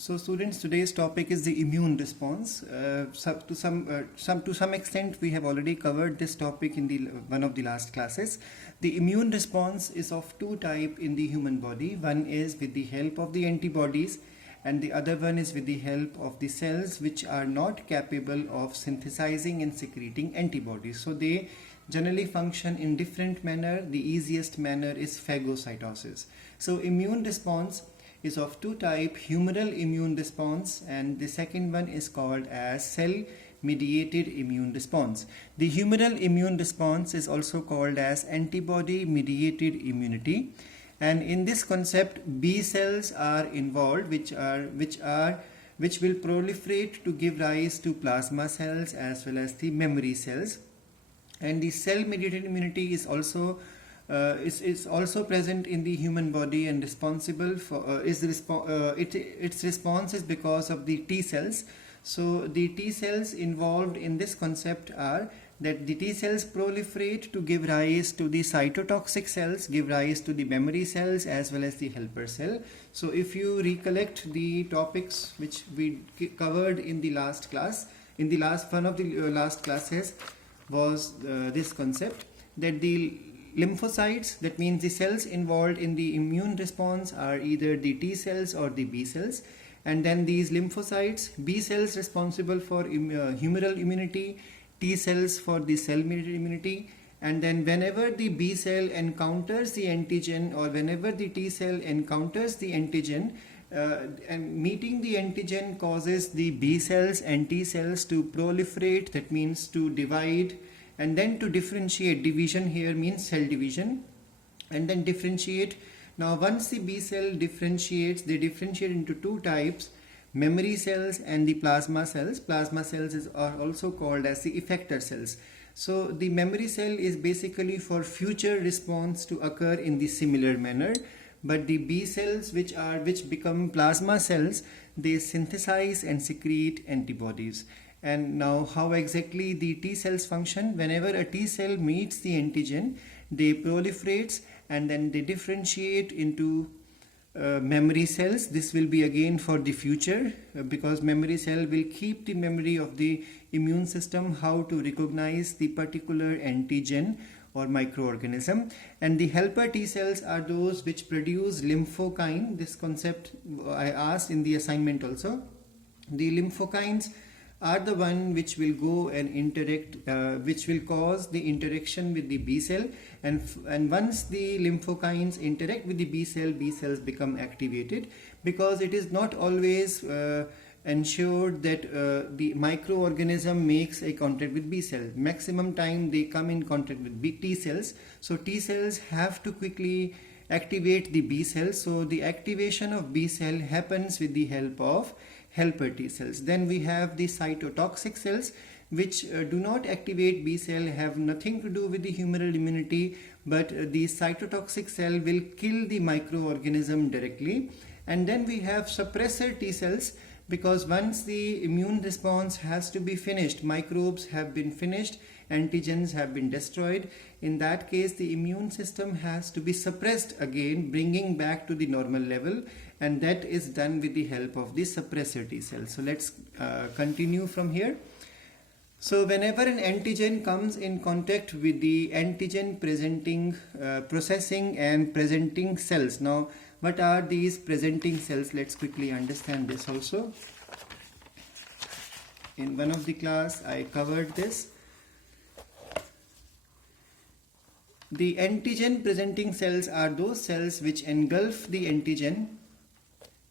So students, today's topic is the immune response. To some extent, we have already covered this topic in one of the last classes. The immune response is of two types in the human body. One is with the help of the antibodies, and the other one is with the help of the cells which are not capable of synthesizing and secreting antibodies. So they generally function in different manner. The easiest manner is phagocytosis. So immune response is of two types, humoral immune response, and the second one is called as cell mediated immune response. The humoral immune response is also called as antibody mediated immunity, and in this concept B cells are involved which will proliferate to give rise to plasma cells as well as the memory cells. And the cell mediated immunity is also present in the human body and responsible for its response is because of the T cells. So the T cells involved in this concept are that the T cells proliferate to give rise to the cytotoxic cells, give rise to the memory cells as well as the helper cell. So if you recollect the topics which we covered in the last class, in the last one of the last classes was this concept that the lymphocytes, that means the cells involved in the immune response, are either the T cells or the B cells, and then these lymphocytes, B cells responsible for humoral immunity, T cells for the cell mediated immunity, and then whenever the B cell encounters the antigen or whenever the T cell encounters the antigen, and meeting the antigen causes the B cells and T cells to proliferate, that means to divide, and then to differentiate. Division here means cell division, and then differentiate. Now once the B cell differentiates, they differentiate into two types, memory cells and the plasma cells. Plasma cells are also called as the effector cells. So the memory cell is basically for future response to occur in the similar manner, but the B cells which become plasma cells, they synthesize and secrete antibodies. And now how exactly the T cells function? Whenever a T cell meets the antigen, they proliferates and then they differentiate into memory cells. This will be again for the future because memory cell will keep the memory of the immune system how to recognize the particular antigen or microorganism. And the helper T cells are those which produce lymphokine. This concept I asked in the assignment also. The lymphokines are the one which will go and interact, which will cause the interaction with the B cell, and once the lymphokines interact with the B cells become activated, because it is not always ensured that the microorganism makes a contact with B cell. Maximum time they come in contact with T cells, so T cells have to quickly activate the B cells. So the activation of B cell happens with the help of helper T cells. Then we have the cytotoxic cells which do not activate B cell, have nothing to do with the humoral immunity, but the cytotoxic cell will kill the microorganism directly. And then we have suppressor T cells, because once the immune response has to be finished, microbes have been finished, antigens have been destroyed, in that case the immune system has to be suppressed again, bringing back to the normal level, and that is done with the help of the suppressor T cells. So let's continue from here. So whenever an antigen comes in contact with the antigen presenting, processing and presenting cells. Now what are these presenting cells? Let's quickly understand this also. In one of the class I covered this. The antigen presenting cells are those cells which engulf the antigen,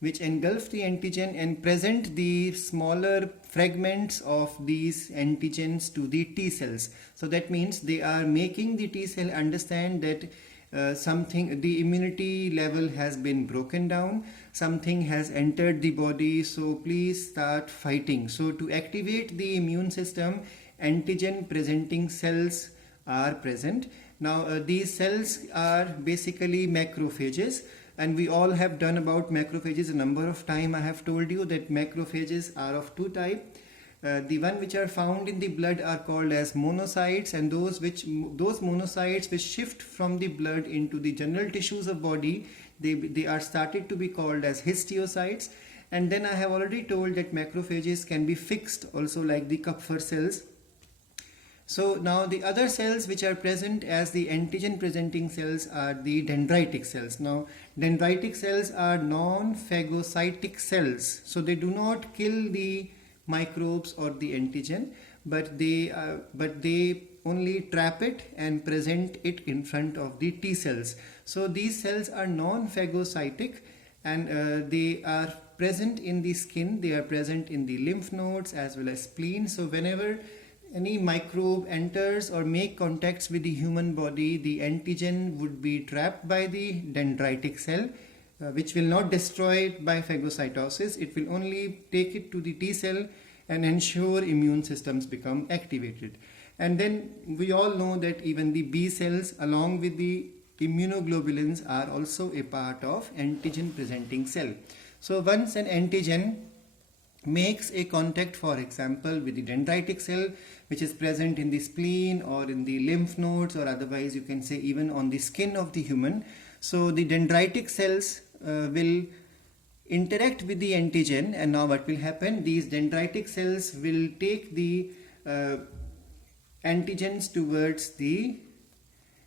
and present the smaller fragments of these antigens to the T cells. So that means they are making the T cell understand that the immunity level has been broken down, something has entered the body, so please start fighting. So to activate the immune system, antigen presenting cells are present. Now these cells are basically macrophages, and we all have done about macrophages a number of times. I have told you that macrophages are of two types. The one which are found in the blood are called as monocytes, and those monocytes which shift from the blood into the general tissues of body, they are started to be called as histiocytes. And then I have already told that macrophages can be fixed also, like the Kupffer cells. So now the other cells which are present as the antigen presenting cells are the dendritic cells. Now dendritic cells are non-phagocytic cells, so they do not kill the microbes or the antigen, but they only trap it and present it in front of the T cells. So these cells are non-phagocytic, and they are present in the skin, they are present in the lymph nodes as well as spleen. So whenever any microbe enters or make contacts with the human body, the antigen would be trapped by the dendritic cell, which will not destroy it by phagocytosis. It will only take it to the T cell and ensure immune systems become activated. And then we all know that even the B cells along with the immunoglobulins are also a part of antigen presenting cell. So once an antigen makes a contact, for example, with the dendritic cell, which is present in the spleen or in the lymph nodes, or otherwise you can say even on the skin of the human, so the dendritic cells will interact with the antigen, and now what will happen, these dendritic cells will take the antigens towards the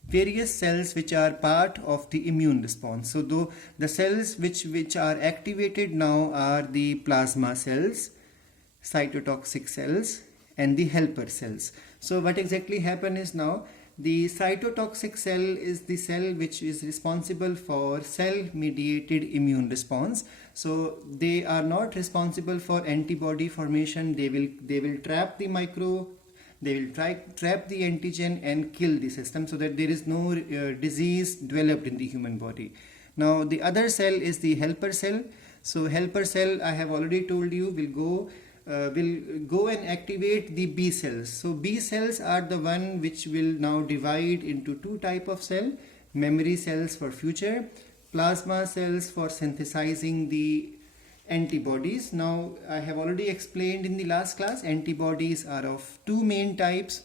various cells which are part of the immune response. So though the cells which are activated now are the plasma cells, cytotoxic cells, and the helper cells. So what exactly happen is, now the cytotoxic cell is the cell which is responsible for cell mediated immune response. So they are not responsible for antibody formation. They will trap the microbe, they will trap the antigen and kill the system, so that there is no disease developed in the human body. Now the other cell is the helper cell. So helper cell, I have already told you, will go and activate the B cells. So B cells are the one which will now divide into two type of cell: memory cells for future, plasma cells for synthesizing the antibodies. Now I have already explained in the last class, antibodies are of two main types.